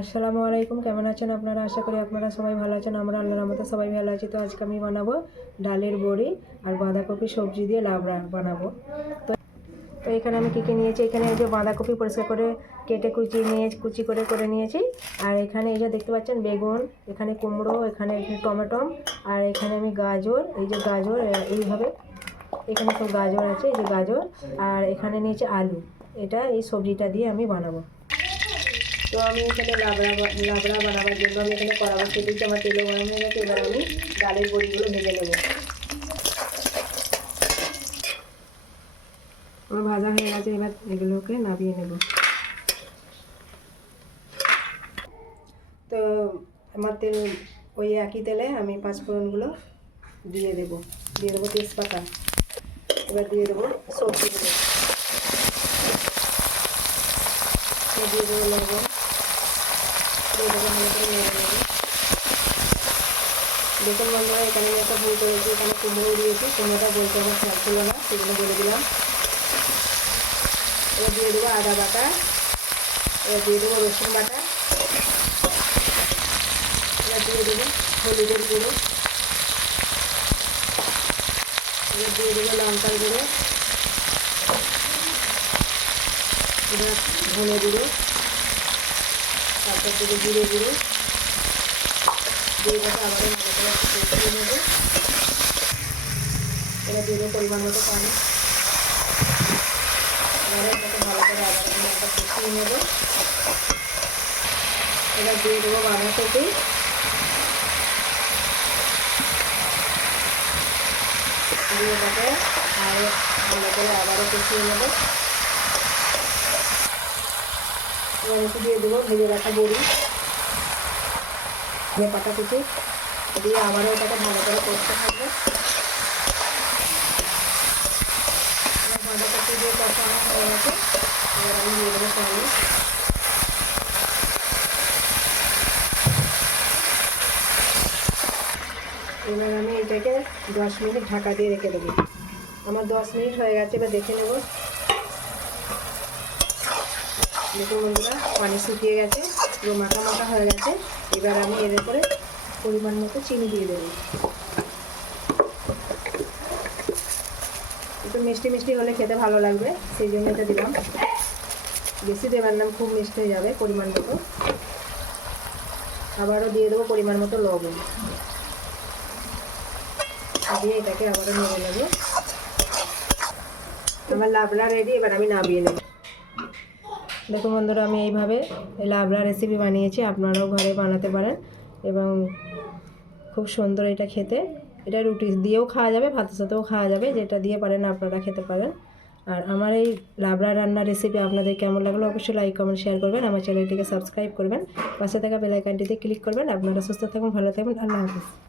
আসসালামু আলাইকুম, কেমন আছেন আপনারা? আশা করি আপনারা সবাই ভালো আছেন। আমরা আল্লাহর রহমতে সবাই ভালো আছি। তো আজকে আমি বানাবো ডালের বড়ি আর বাঁধাকপি সবজি দিয়ে লাবড়া বানাবো। তো তো এখানে আমি কী কী নিয়েছি, এখানে এই যে বাঁধাকপি পরিষ্কার করে কেটে কুচি করে নিয়েছি। আর এখানে এই যে দেখতে পাচ্ছেন বেগুন, এখানে কুমড়ো, এখানে টমেটো, আর এখানে আমি গাজর, এই যে গাজর এইভাবে এখানে সব গাজর আছে, এই যে গাজর, আর এখানে নিয়েছি আলু। এটা এই সবজিটা দিয়ে আমি বানাবো। তো আমি এখানে লাবড়া বানাবার জন্য আমি এখানে কড়া বসিয়ে দিচ্ছি। আমার তেলও গরম হয়ে গেছে। এবার আমি ডালের বড়িগুলো ভেজে নেব। আমার ভাজা হয়ে গেছে, এবার এগুলোকে নামিয়ে নেব। তো আমার তেল, ওই একই তেলে আমি পাঁচফোড়নগুলো দিয়ে দেবো তেজপাতা। এবার দিয়ে দেবো সবজিগুলো, দিয়ে দেবো লবণ, দেখুন বন্ধুরা, এখানে আমি একটা ভুল করেছি, এখানে কুমড়ো দিয়েছি, কুমড়োটা বলতে আমার খেয়াল ছিল না, সেগুলো বলে দিলাম। এবার দিয়ে দেবো আদা বাটা, এবার দিয়ে দেবো রসুন বাটা, এবার দিয়ে দেবো হলুদের গুঁড়ো, এবার দিয়ে দেবো লঙ্কার গুঁড়ো, এবার ধনে গুঁড়ো, তারপর দেবো জিরে গুঁড়ো, দিয়ে দেবো আবার ভালো করে একটু কষিয়ে নেবো। এবার দিয়ে দেবো পরিমাণ মতো পানি, এবারে ভালো করে আবার আমি একটা কষিয়ে নেবো। এবার দিয়ে দেবো বাঁধাকপি, দিয়ে দেবো আর ভালো করে আবারও কষিয়ে নেবো। এবার একটু দিয়ে দেবো ভেজে রাখা বড়ি, পাতা কুচি দিয়ে আবারও ওটাকে ভালো করে কষতে থাকবে। বাঁধাকপি দিয়ে কষানো হয়ে গেছে, এবার আমি দিয়ে দেবো পানি। এবার আমি এটাকে 10 মিনিট ঢাকা দিয়ে রেখে দেবো। আমার 10 মিনিট হয়ে গেছে, এবার দেখে নেব। দেখুন বন্ধুরা, পানি শুকিয়ে গেছে, পুরো মাখা মাখা হয়ে গেছে। এবার আমি এর উপরে পরিমাণ মতো চিনি দিয়ে দেবো। একটু মিষ্টি মিষ্টি হলে খেতে ভালো লাগবে, সেই জন্য এটা দিলাম। বেশি দেবার না, খুব মিষ্টি হয়ে যাবে। পরিমাণ মতো আবারও দিয়ে দেবো পরিমাণ মতো লবণ, দিয়ে এটাকে আবারও নেড়ে নেবো। আমার লাবড়া রেডি, এবার আমি নামিয়ে নেব। দেখুন বন্ধুরা, আমি এইভাবে লাবড়া রেসিপি বানিয়েছি, আপনারাও ঘরে বানাতে পারেন এবং খুব সুন্দর এটা খেতে। এটা রুটি দিয়েও খাওয়া যাবে, ভাতের সাথেও খাওয়া যাবে, যেটা দিয়ে পারেন আপনারা খেতে পারেন। আর আমার এই লাবড়া রান্নার রেসিপি আপনাদের কেমন লাগলো অবশ্যই লাইক কমেন্ট শেয়ার করবেন, আমার চ্যানেলটিকে সাবস্ক্রাইব করবেন, পাশে থাকা বেল আইকনটিতে ক্লিক করবেন। আপনারা সুস্থ থাকুন, ভালো থাকুন, আল্লাহ হাফিজ।